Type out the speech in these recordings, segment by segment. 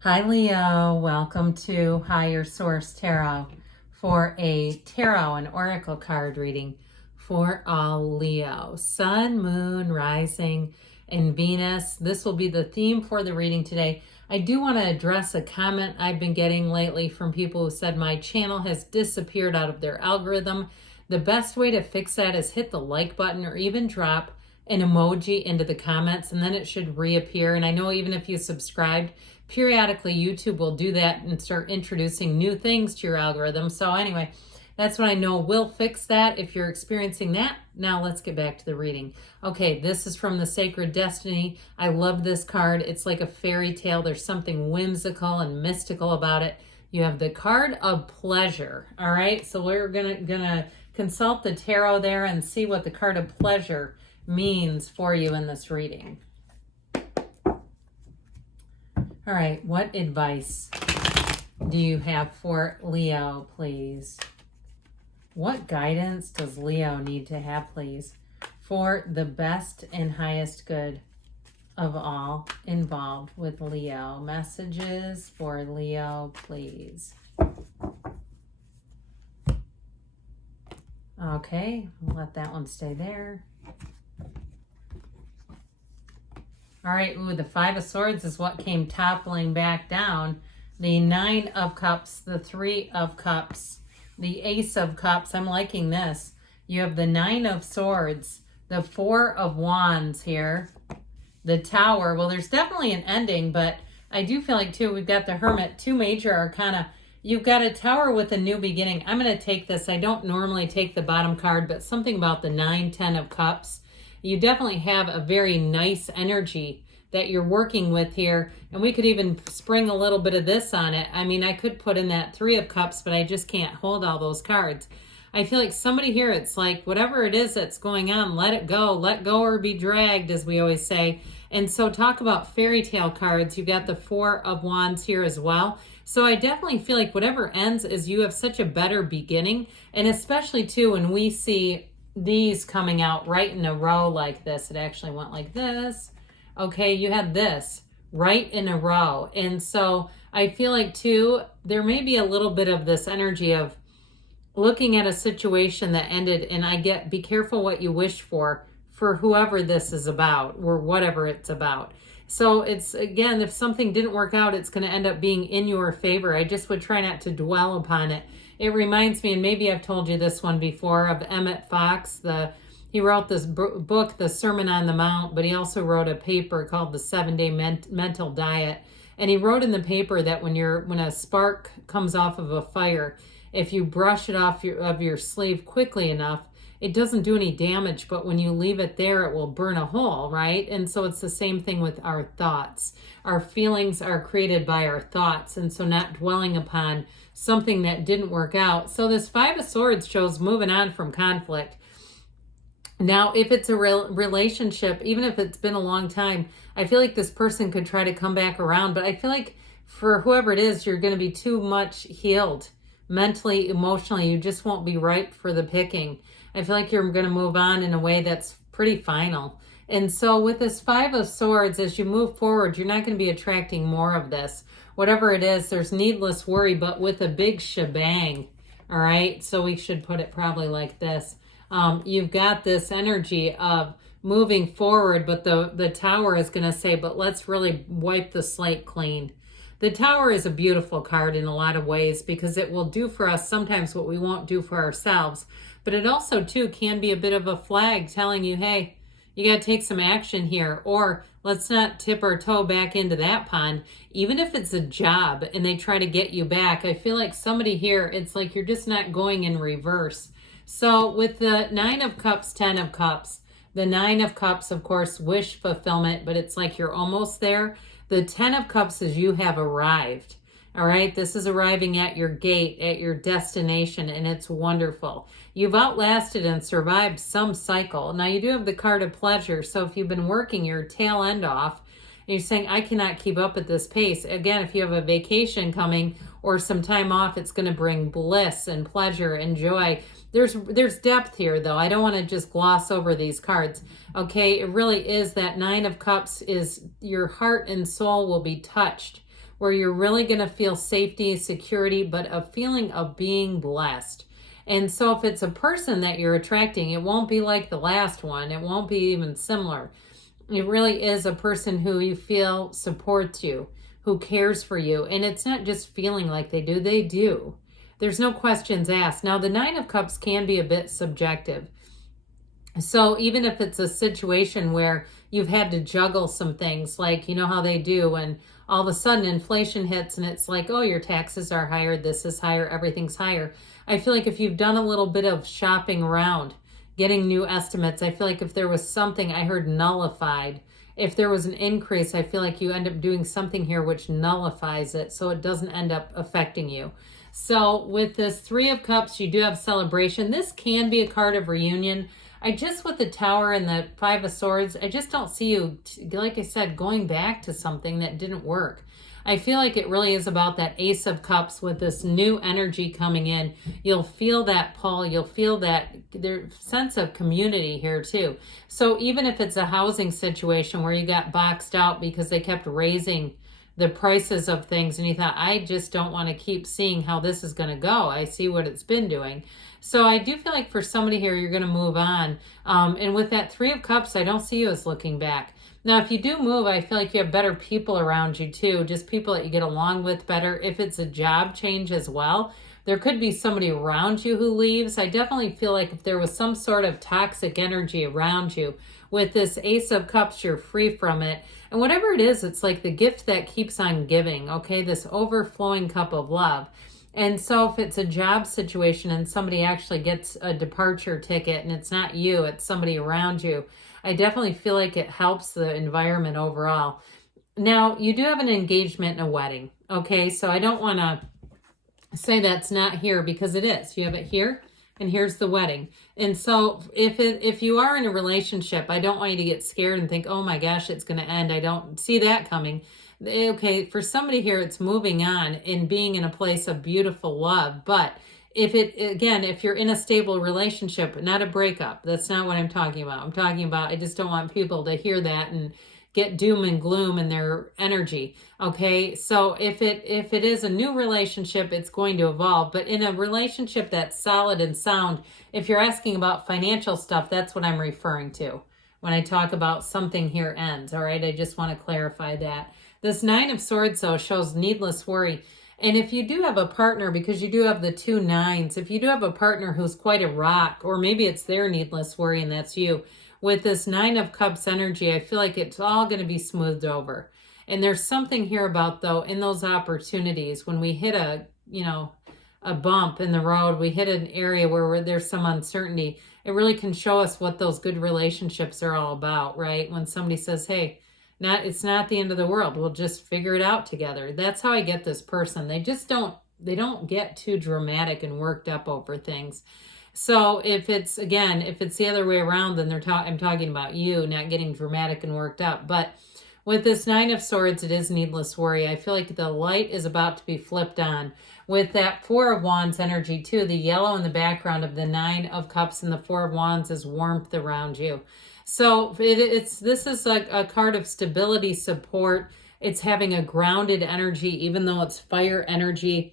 Hi Leo, welcome to Higher Source Tarot for a tarot and oracle card reading for all Leo. Sun, Moon, Rising, and Venus. This will be the theme for the reading today. I do want to address a comment I've been getting lately from people who said my channel has disappeared out of their algorithm. The best way to fix that is hit the like button or even drop an emoji into the comments and then it should reappear. And I know even if you subscribed, periodically YouTube will do that and start introducing new things to your algorithm. So anyway, that's what I know will fix that if you're experiencing that. Now let's get back to the reading. Okay, this is from the Sacred Destiny. I love this card. It's like a fairy tale. There's something whimsical and mystical about it. You have the card of pleasure. All right, so we're gonna consult the tarot there and see what the card of pleasure means for you in this reading. All right, what advice do you have for Leo, please? What guidance does Leo need to have, please, for the best and highest good of all involved with Leo? Messages for Leo, please. Okay, let that one stay there. All right, ooh, the Five of Swords is what came toppling back down. The Nine of Cups, the Three of Cups, the Ace of Cups. I'm liking this. You have the Nine of Swords, the Four of Wands here, the Tower. Well, there's definitely an ending, but I do feel like, too, we've got the Hermit, two major arcana. You've got a Tower with a new beginning. I'm going to take this. I don't normally take the bottom card, but something about the 9, 10 of Cups. You definitely have a very nice energy that you're working with here. And we could even spring a little bit of this on it. I mean, I could put in that 3 of Cups, but I just can't hold all those cards. I feel like somebody here, it's like whatever it is that's going on, let it go. Let go or be dragged, as we always say. And so talk about fairy tale cards. You've got the 4 of Wands here as well. So I definitely feel like whatever ends is you have such a better beginning. And especially, too, when we see these coming out right in a row like this. It actually went like this. Okay, you had this right in a row. And so I feel like, too, there may be a little bit of this energy of looking at a situation that ended, and I get, be careful what you wish for whoever this is about or whatever it's about. So it's, again, if something didn't work out, it's going to end up being in your favor. I just would try not to dwell upon it. It reminds me, and maybe I've told you this one before, of Emmett Fox. He wrote this book, The Sermon on the Mount, but he also wrote a paper called The 7-Day Mental Diet. And he wrote in the paper that when a spark comes off of a fire, if you brush it off of your sleeve quickly enough, it doesn't do any damage, but when you leave it there, it will burn a hole, right? And so it's the same thing with our thoughts. Our feelings are created by our thoughts, and so not dwelling upon something that didn't work out. So this 5 of Swords shows moving on from conflict. Now, if it's a relationship, even if it's been a long time, I feel like this person could try to come back around, but I feel like for whoever it is, you're going to be too much healed mentally, emotionally. You just won't be ripe for the picking. I feel like you're going to move on in a way that's pretty final. And so with this 5 of Swords, as you move forward, you're not going to be attracting more of this. Whatever it is, there's needless worry, but with a big shebang. All right, so we should put it probably like this. You've got this energy of moving forward, but the Tower is going to say, but let's really wipe the slate clean. The Tower is a beautiful card in a lot of ways because it will do for us sometimes what we won't do for ourselves. But it also, too, can be a bit of a flag telling you, hey, you got to take some action here, or let's not tip our toe back into that pond. Even if it's a job and they try to get you back, I feel like somebody here, it's like you're just not going in reverse. So with the 9 of Cups, 10 of Cups, the 9 of Cups, of course, wish fulfillment, but it's like you're almost there. The 10 of Cups is you have arrived. All right, this is arriving at your gate, at your destination, and it's wonderful. You've outlasted and survived some cycle. Now, you do have the card of pleasure, so if you've been working your tail end off, and you're saying, I cannot keep up at this pace. Again, if you have a vacation coming or some time off, it's going to bring bliss and pleasure and joy. There's depth here, though. I don't want to just gloss over these cards. Okay, it really is that 9 of Cups is your heart and soul will be touched where you're really going to feel safety, security, but a feeling of being blessed. And so if it's a person that you're attracting, it won't be like the last one. It won't be even similar. It really is a person who you feel supports you, who cares for you. And it's not just feeling like they do. They do. There's no questions asked. Now, the Nine of Cups can be a bit subjective. So even if it's a situation where you've had to juggle some things, like, you know how they do when all of a sudden inflation hits and it's like, oh, your taxes are higher, this is higher, everything's higher. I feel like if you've done a little bit of shopping around, getting new estimates, I feel like if there was something I heard nullified, if there was an increase, I feel like you end up doing something here which nullifies it so it doesn't end up affecting you. So with this Three of Cups, you do have celebration. This can be a card of reunion. With the Tower and the Five of Swords, I just don't see you, like I said, going back to something that didn't work. I feel like it really is about that Ace of Cups with this new energy coming in. You'll feel that pull. You'll feel that sense of community here too. So even if it's a housing situation where you got boxed out because they kept raising the prices of things and you thought, I just don't want to keep seeing how this is going to go. I see what it's been doing. So I do feel like for somebody here, you're going to move on. And with that Three of Cups, I don't see you as looking back. Now, if you do move, I feel like you have better people around you too, just people that you get along with better. If it's a job change as well, there could be somebody around you who leaves. I definitely feel like if there was some sort of toxic energy around you, with this Ace of Cups, you're free from it. And whatever it is, it's like the gift that keeps on giving, okay? This overflowing cup of love. And so if it's a job situation and somebody actually gets a departure ticket and it's not you, it's somebody around you, I definitely feel like it helps the environment overall. Now, you do have an engagement and a wedding, okay? So I don't want to say that's not here because it is. You have it here and here's the wedding. And so if you are in a relationship, I don't want you to get scared and think, oh my gosh, it's going to end. I don't see that coming. Okay, for somebody here, it's moving on and being in a place of beautiful love. But if you're in a stable relationship, not a breakup, that's not what I'm talking about. I'm talking about, I just don't want people to hear that and get doom and gloom in their energy. Okay, so if it is a new relationship, it's going to evolve. But in a relationship that's solid and sound, if you're asking about financial stuff, that's what I'm referring to when I talk about something here ends. All right, I just want to clarify that. This Nine of Swords, though, shows needless worry. And if you do have a partner, because you do have the two nines, if you do have a partner who's quite a rock, or maybe it's their needless worry and that's you, with this Nine of Cups energy, I feel like it's all going to be smoothed over. And there's something here about, though, in those opportunities, when we hit a bump in the road, we hit an area where there's some uncertainty, it really can show us what those good relationships are all about, right? When somebody says, hey, it's not the end of the world. We'll just figure it out together. That's how I get this person. They don't get too dramatic and worked up over things. So if it's the other way around, then I'm talking about you not getting dramatic and worked up. But with this Nine of Swords, it is needless worry. I feel like the light is about to be flipped on. With that Four of Wands energy too, the yellow in the background of the Nine of Cups and the Four of Wands is warmth around you. So this is like a card of stability, support. It's having a grounded energy, even though it's fire energy.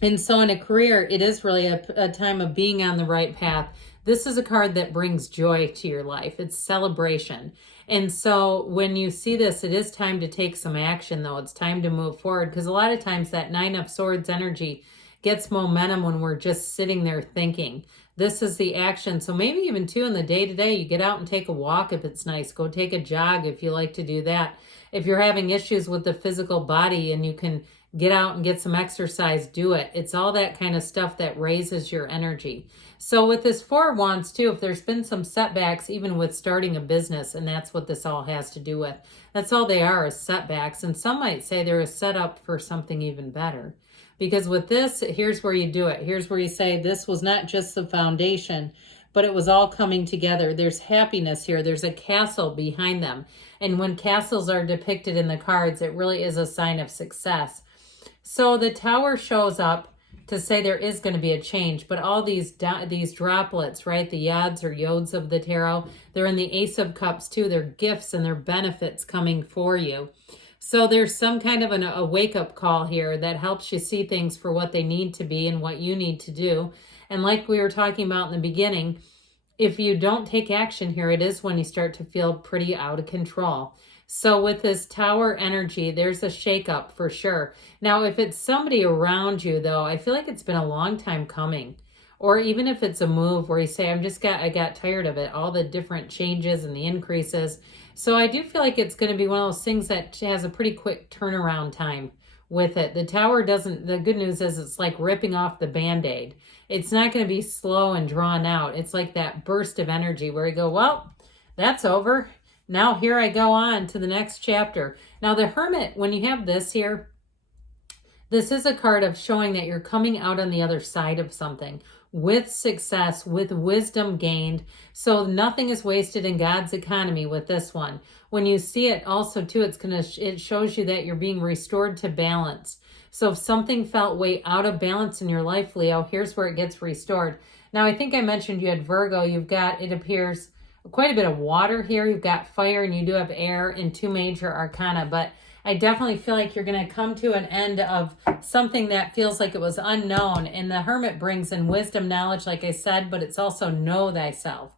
And so in a career, it is really a time of being on the right path. This is a card that brings joy to your life. It's celebration. And so when you see this, it is time to take some action, though. It's time to move forward, because a lot of times that Nine of Swords energy gets momentum when we're just sitting there thinking. This is the action. So maybe even too in the day-to-day, you get out and take a walk if it's nice. Go take a jog if you like to do that. If you're having issues with the physical body and you can get out and get some exercise, do it. It's all that kind of stuff that raises your energy. So with this Four of Wands too, if there's been some setbacks, even with starting a business, and that's what this all has to do with. That's all they are, is setbacks. And some might say they're a setup for something even better. Because with this, here's where you do it. Here's where you say this was not just the foundation, but it was all coming together. There's happiness here. There's a castle behind them. And when castles are depicted in the cards, it really is a sign of success. So the Tower shows up to say there is going to be a change, but all these droplets, right, the yods or yods of the tarot, they're in the Ace of Cups too. They're gifts and they're benefits coming for you. So there's some kind of a wake-up call here that helps you see things for what they need to be and what you need to do. And like we were talking about in the beginning, if you don't take action here, it is when you start to feel pretty out of control. So with this Tower energy, there's a shakeup for sure. Now, if it's somebody around you, though, I feel like it's been a long time coming. Or even if it's a move where you say, I got tired of it, all the different changes and the increases. So I do feel like it's going to be one of those things that has a pretty quick turnaround time with it. The Tower doesn't, the good news is it's like ripping off the Band-Aid. It's not going to be slow and drawn out. It's like that burst of energy where you go, well, that's over. Now here I go on to the next chapter. Now the Hermit, when you have this here, this is a card of showing that you're coming out on the other side of something with success, with wisdom gained. So nothing is wasted in God's economy with this one. When you see it also too, it shows you that you're being restored to balance. So if something felt way out of balance in your life, Leo, here's where it gets restored. Now, I think I mentioned you had Virgo. You've got, it appears, quite a bit of water here. You've got fire and you do have air in 2 major arcana, but I definitely feel like you're going to come to an end of something that feels like it was unknown. And the Hermit brings in wisdom, knowledge, like I said, but it's also know thyself.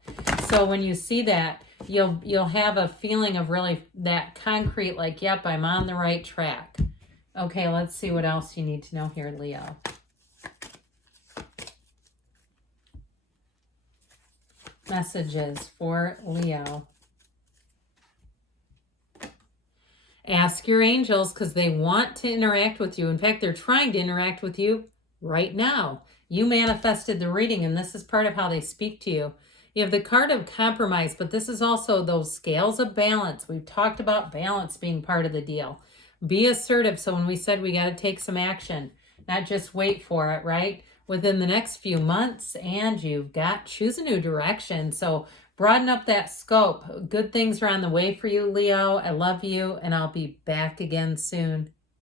So when you see that, you'll have a feeling of really that concrete, like, yep, I'm on the right track. Okay, let's see what else you need to know here, Leo. Messages for Leo. Ask your angels because they want to interact with you. In fact, they're trying to interact with you right now. You manifested the reading, and this is part of how they speak to you. You have the card of compromise, but this is also those scales of balance. We've talked about balance being part of the deal. Be assertive. So when we said we got to take some action, not just wait for it, right? Within the next few months, and you've got choose a new direction. So broaden up that scope. Good things are on the way for you, Leo. I love you, and I'll be back again soon.